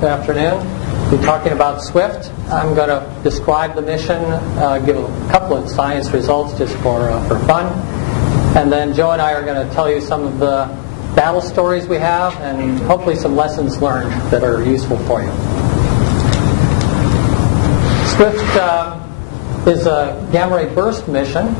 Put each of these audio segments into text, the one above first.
Good afternoon. We're talking about SWIFT. I'm going to describe the mission, give a couple of science results just for fun. And then Joe and I are going to tell you some of the battle stories we have and hopefully some lessons learned that are useful for you. SWIFT is a gamma ray burst mission.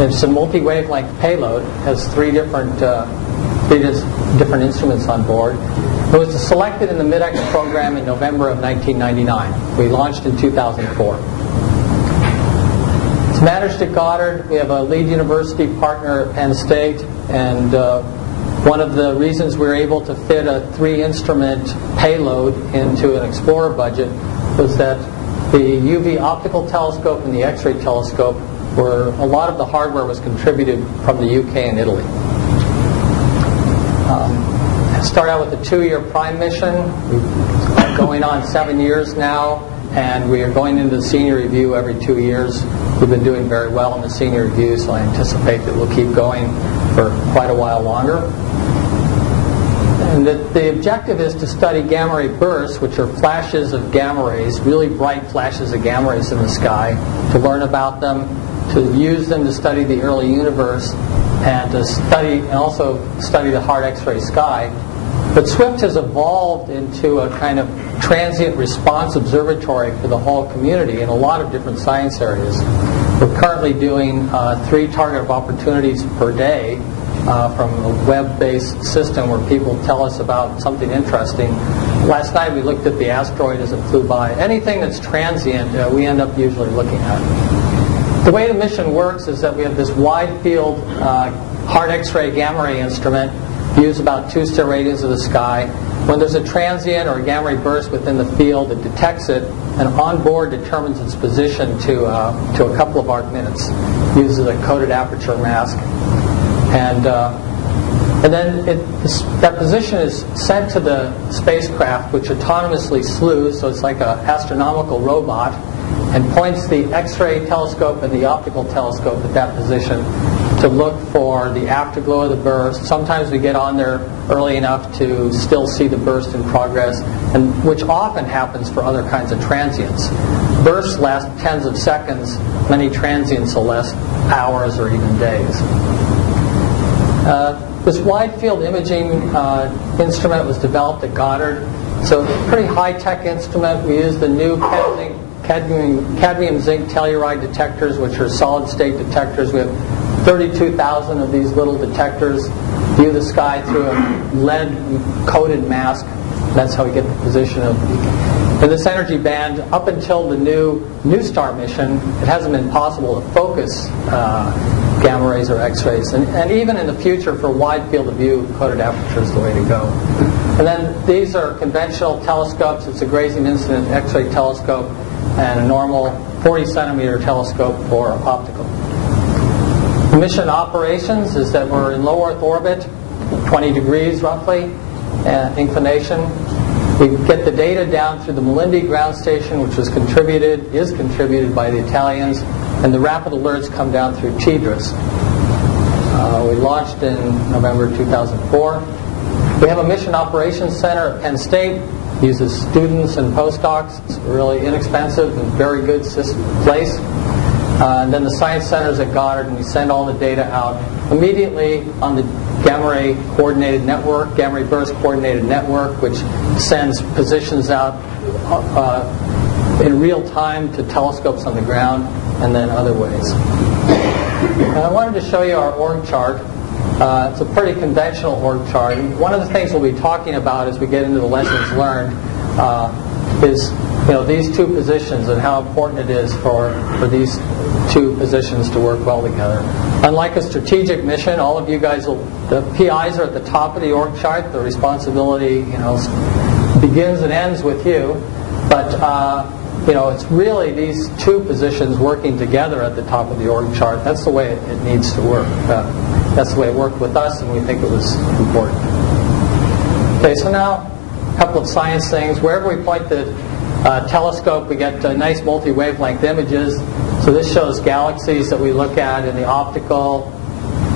It's a multi-wavelength payload. It has three different instruments on board. It was selected in the MidX program in November of 1999. We launched in 2004. It's managed at Goddard. We have a lead university partner at Penn State, and one of the reasons we were able to fit a 3-instrument payload into an Explorer budget was that the UV optical telescope and the X-ray telescope were, a lot of the hardware was contributed from the UK and Italy. Start out with a 2-year prime mission. We're going on 7 years now, and we are going into the senior review every 2 years. We've been doing very well in the senior review, so I anticipate that we'll keep going for quite a while longer. And the objective is to study gamma ray bursts, which are flashes of gamma rays, really bright flashes of gamma rays in the sky, to learn about them, to use them to study the early universe, and to study and also study the hard X-ray sky. But SWIFT has evolved into a kind of transient response observatory for the whole community in a lot of different science areas. We're currently doing 3 target of opportunities per day from a web-based system where people tell us about something interesting. Last night we looked at the asteroid as it flew by. Anything that's transient, we end up usually looking at. The way the mission works is that we have this wide field hard X-ray gamma ray instrument, use about 2 steradians of the sky. When there's a transient or a gamma ray burst within the field, it detects it, and on board determines its position to a couple of arc minutes. Uses a coded aperture mask, and then that position is sent to the spacecraft, which autonomously slews, so it's like an astronomical robot, and points the X-ray telescope and the optical telescope at that position to look for the afterglow of the burst. Sometimes we get on there early enough to still see the burst in progress, and which often happens for other kinds of transients. Bursts last tens of seconds. Many transients will last hours or even days. This wide field imaging instrument was developed at Goddard. So it's a pretty high-tech instrument. We use the new cadmium zinc telluride detectors, which are solid-state detectors. We have 32,000 of these little detectors. View the sky through a lead-coated mask. That's how we get the position of the beacon. In this energy band, up until the new star mission, it hasn't been possible to focus gamma rays or X-rays. And even in the future, for wide field of view, coated aperture is the way to go. And then these are conventional telescopes. It's a grazing incident X-ray telescope and a normal 40-centimeter telescope for optical. The mission operations is that we're in low Earth orbit, 20 degrees roughly, inclination. We get the data down through the Malindi ground station, which is contributed by the Italians, and the rapid alerts come down through TDRS. We launched in November 2004. We have a mission operations center at Penn State. Uses students and postdocs. It's a really inexpensive and very good place. And then the science centers at Goddard, and we send all the data out immediately on the gamma ray coordinated network, gamma ray burst coordinated network, which sends positions out in real time to telescopes on the ground, and then other ways. And I wanted to show you our org chart. It's a pretty conventional org chart. And one of the things we'll be talking about as we get into the lessons learned is these 2 positions and how important it is for these 2 positions to work well together. Unlike a strategic mission, all of you guys the PIs are at the top of the org chart. The responsibility begins and ends with you. But it's really these 2 positions working together at the top of the org chart. That's the way it needs to work. That's the way it worked with us, and we think it was important. Okay, so now a couple of science things. Wherever we point the telescope, we get nice multi-wavelength images. So this shows galaxies that we look at in the optical,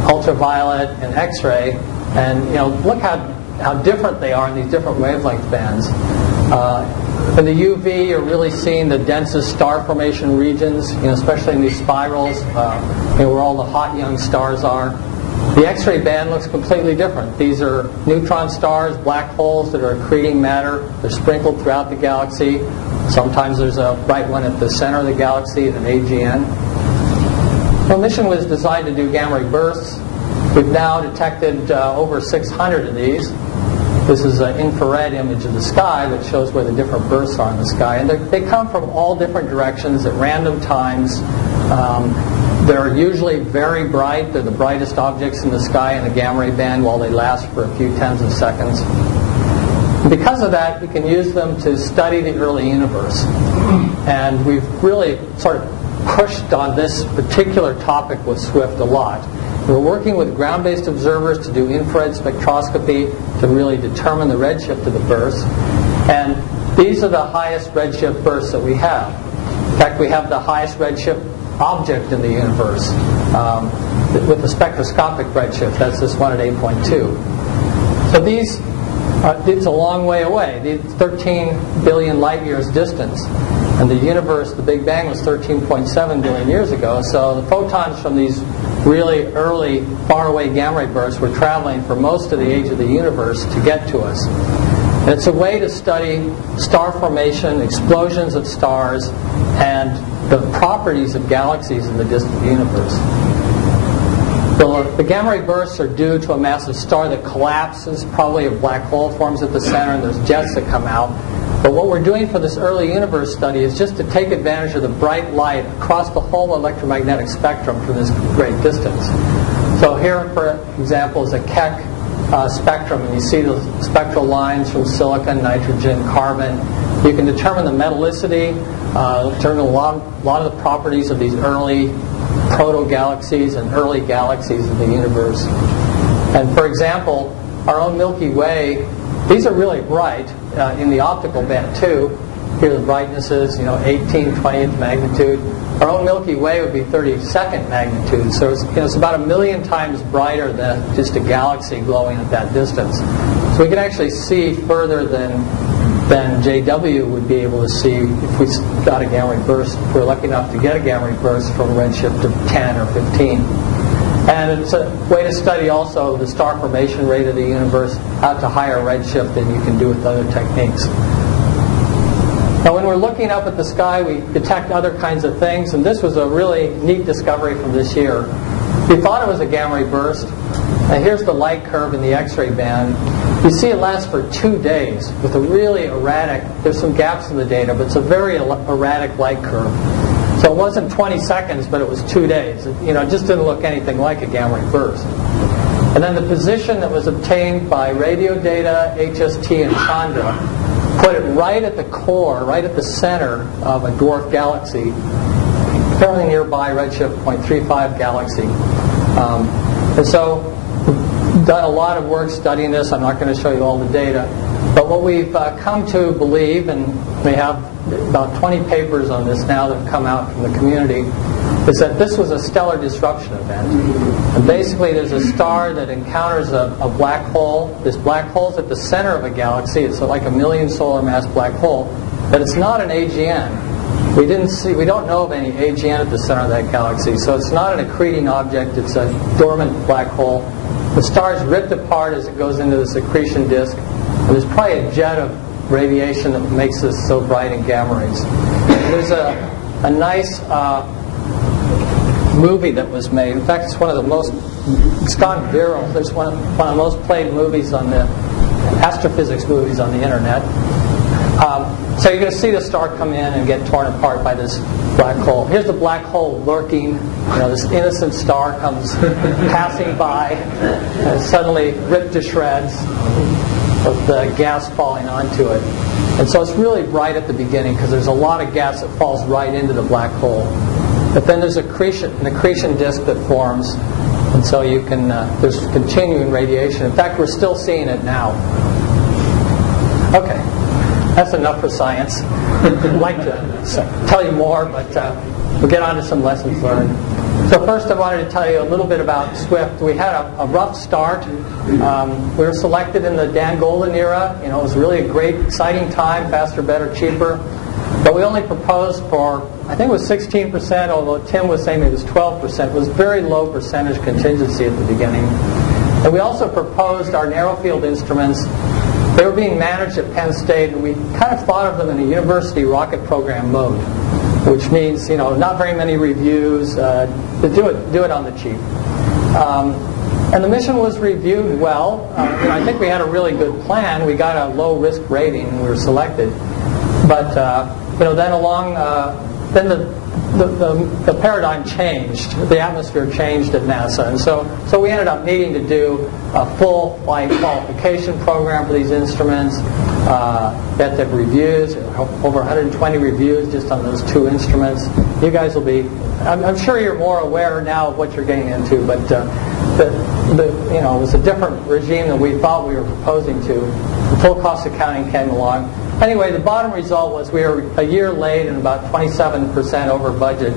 ultraviolet, and X-ray. And look how different they are in these different wavelength bands. In the UV, you're really seeing the densest star formation regions, especially in these spirals, where all the hot young stars are. The X-ray band looks completely different. These are neutron stars, black holes that are accreting matter. They're sprinkled throughout the galaxy. Sometimes there's a bright one at the center of the galaxy, an AGN. The mission was designed to do gamma ray bursts. We've now detected over 600 of these. This is an infrared image of the sky that shows where the different bursts are in the sky. And they come from all different directions at random times. They're usually very bright. They're the brightest objects in the sky in the gamma ray band while they last for a few tens of seconds. And because of that, we can use them to study the early universe. And we've really sort of pushed on this particular topic with SWIFT a lot. We're working with ground-based observers to do infrared spectroscopy to really determine the redshift of the bursts. And these are the highest redshift bursts that we have. In fact, we have the highest redshift object in the universe with the spectroscopic redshift. That's this one at 8.2. So it's a long way away. These 13 billion light years distance. And the universe, the Big Bang, was 13.7 billion years ago. So the photons from these really early, faraway gamma ray bursts were traveling for most of the age of the universe to get to us. And it's a way to study star formation, explosions of stars, and the properties of galaxies in the distant universe. The gamma ray bursts are due to a massive star that collapses, probably a black hole forms at the center, and there's jets that come out. But what we're doing for this early universe study is just to take advantage of the bright light across the whole electromagnetic spectrum from this great distance. So here, for example, is a Keck spectrum, and you see the spectral lines from silicon, nitrogen, carbon. You can determine the metallicity, determine a lot of the properties of these early proto-galaxies and early galaxies of the universe. And for example, our own Milky Way, these are really bright in the optical band too. Here the brightness is 18, 20th magnitude. Our own Milky Way would be 32nd magnitude. So it's about 1 million times brighter than just a galaxy glowing at that distance. So we can actually see further than JW would be able to see if we got a gamma ray burst, if we're lucky enough to get a gamma ray burst from a redshift of 10 or 15. And it's a way to study also the star formation rate of the universe out to higher redshift than you can do with other techniques. Now when we're looking up at the sky, we detect other kinds of things, and this was a really neat discovery from this year. We thought it was a gamma ray burst. And here's the light curve in the X-ray band. You see it lasts for 2 days with a really erratic, there's some gaps in the data, but it's a very erratic light curve. So it wasn't 20 seconds, but it was 2 days. It just didn't look anything like a gamma ray burst. And then the position that was obtained by radio data, HST, and Chandra put it right at the core, right at the center of a dwarf galaxy, fairly nearby redshift 0.35 galaxy. And so we've done a lot of work studying this. I'm not going to show you all the data. But what we've come to believe, and we have about 20 papers on this now that have come out from the community, is that this was a stellar disruption event. And basically there's a star that encounters a black hole. This black hole's at the center of a galaxy. It's like a 1 million solar mass black hole. But it's not an AGN. We don't know of any AGN at the center of that galaxy. So it's not an accreting object. It's a dormant black hole. The star is ripped apart as it goes into the accretion disk. And there's probably a jet of radiation that makes this so bright in gamma rays. There's a nice movie that was made. In fact, it's one of the most, it's gone viral. There's one of the most played movies on the astrophysics movies on the internet. So you're going to see the star come in and get torn apart by this black hole. Here's the black hole lurking. This innocent star comes passing by and is suddenly ripped to shreds with the gas falling onto it. And so it's really bright at the beginning because there's a lot of gas that falls right into the black hole. But then there's an accretion disk that forms, and so you can there's continuing radiation. In fact, we're still seeing it now. Okay, that's enough for science. I'd like to tell you more, but we'll get on to some lessons learned. So first I wanted to tell you a little bit about Swift. We had a rough start. We were selected in the Dan Golden era. It was really a great, exciting time, faster, better, cheaper. But we only proposed for, I think it was 16%, although Tim was saying it was 12%. It was very low percentage contingency at the beginning. And we also proposed our narrow field instruments. They were being managed at Penn State, and we kind of thought of them in a university rocket program mode, which means, not very many reviews, to do it on the cheap. And the mission was reviewed well. I think we had a really good plan. We got a low risk rating, and we were selected. But then the paradigm changed. The atmosphere changed at NASA, and so we ended up needing to do a full flight qualification program for these instruments. That have reviews, over 120 reviews just on those two instruments. You guys will be, I'm sure you're more aware now of what you're getting into, but it was a different regime than we thought we were proposing to. The full cost accounting came along. Anyway, the bottom result was we were a year late and about 27% over budget.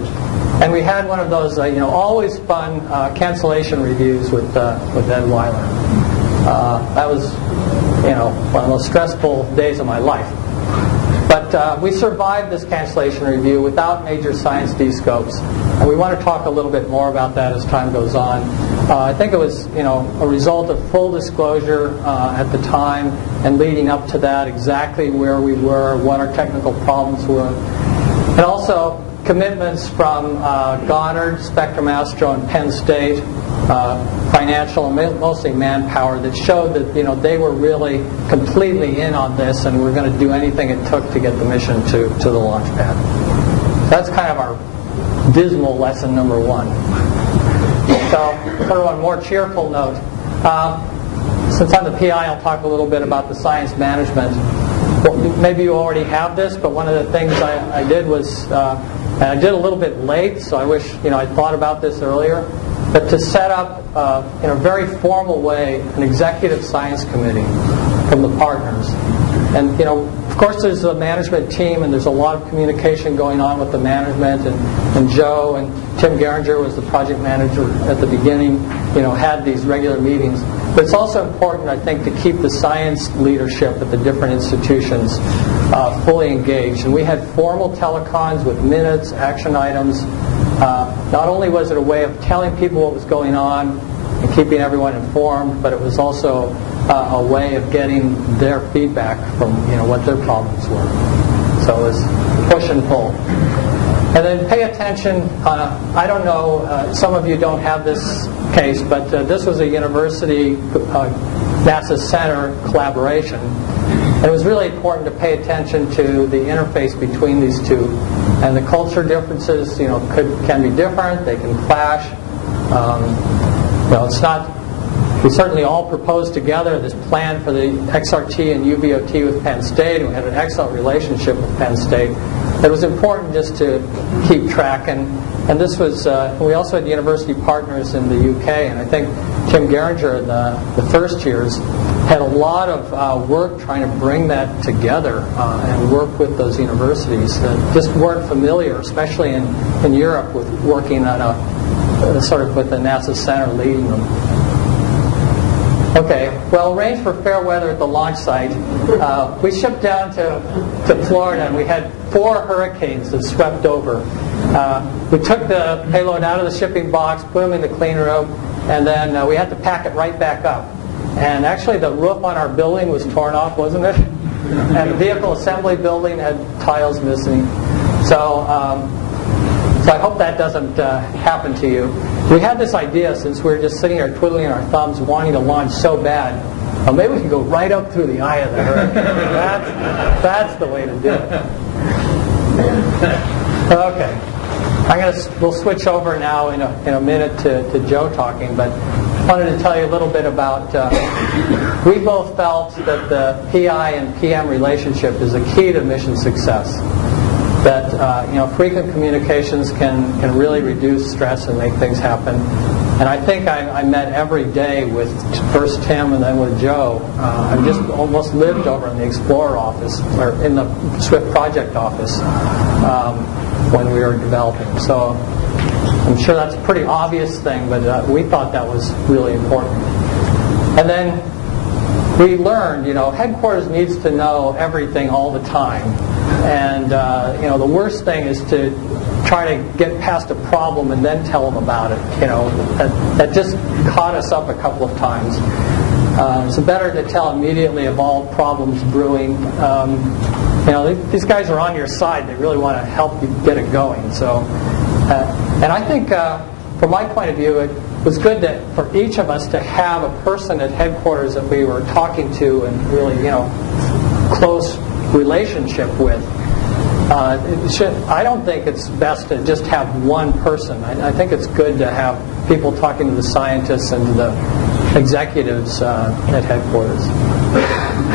And we had one of those, always fun cancellation reviews with Ed Weiler. That was, one of the most stressful days of my life. But we survived this cancellation review without major science descopes. And we want to talk a little bit more about that as time goes on. I think it was, a result of full disclosure at the time and leading up to that, exactly where we were, what our technical problems were. And also commitments from Goddard, Spectrum Astro, and Penn State, financial and mostly manpower, that showed that they were really completely in on this and we're going to do anything it took to get the mission to the launch pad. So that's kind of our dismal lesson number one. So sort of on a more cheerful note, since I'm the PI, I'll talk a little bit about the science management. Well, maybe you already have this, but one of the things I did was, and I did a little bit late, so I wish I thought about this earlier, but to set up in a very formal way an executive science committee from the partners. And of course there's a management team and there's a lot of communication going on with the management, and Joe and Tim Gehrels was the project manager at the beginning, had these regular meetings. But it's also important, I think, to keep the science leadership at the different institutions fully engaged. And we had formal telecons with minutes, action items. Not only was it a way of telling people what was going on and keeping everyone informed, but it was also a way of getting their feedback from what their problems were. So it was push and pull. And then pay attention. I don't know, some of you don't have this case, but this was a university NASA Center collaboration. And it was really important to pay attention to the interface between these two. And the culture differences, can be different. They can clash. It's not. We certainly all proposed together this plan for the XRT and UVOT with Penn State, and we had an excellent relationship with Penn State. It was important just to keep track, and this was. We also had university partners in the UK, and I think Tim Gehrels in the first years had a lot of work trying to bring that together and work with those universities that just weren't familiar, especially in Europe, with working on a sort of with the NASA Center leading them. Okay, well, arranged for fair weather at the launch site. We shipped down to Florida, and we had 4 hurricanes that swept over. We took the payload out of the shipping box, put them in the clean room, and then we had to pack it right back up. And actually the roof on our building was torn off, wasn't it? And the vehicle assembly building had tiles missing. So I hope that doesn't happen to you. We had this idea, since we were just sitting here twiddling our thumbs, wanting to launch so bad, maybe we can go right up through the eye of the hurricane. That's the way to do it. Okay, we'll switch over now in a minute to Joe talking, but I wanted to tell you a little bit about. We both felt that the PI and PM relationship is a key to mission success. That frequent communications can really reduce stress and make things happen. And I think I met every day with first Tim and then with Joe. I just almost lived over in the Explorer office, or in the Swift project office, when we were developing. So I'm sure that's a pretty obvious thing, but we thought that was really important. And then we learned, headquarters needs to know everything all the time. And, the worst thing is to try to get past a problem and then tell them about it. That just caught us up a couple of times. So better to tell immediately of all problems brewing. These guys are on your side. They really want to help you get it going. So, and I think, from my point of view, it was good that for each of us to have a person at headquarters that we were talking to and really, close relationship with. I don't think it's best to just have one person. I think it's good to have people talking to the scientists and to the executives at headquarters.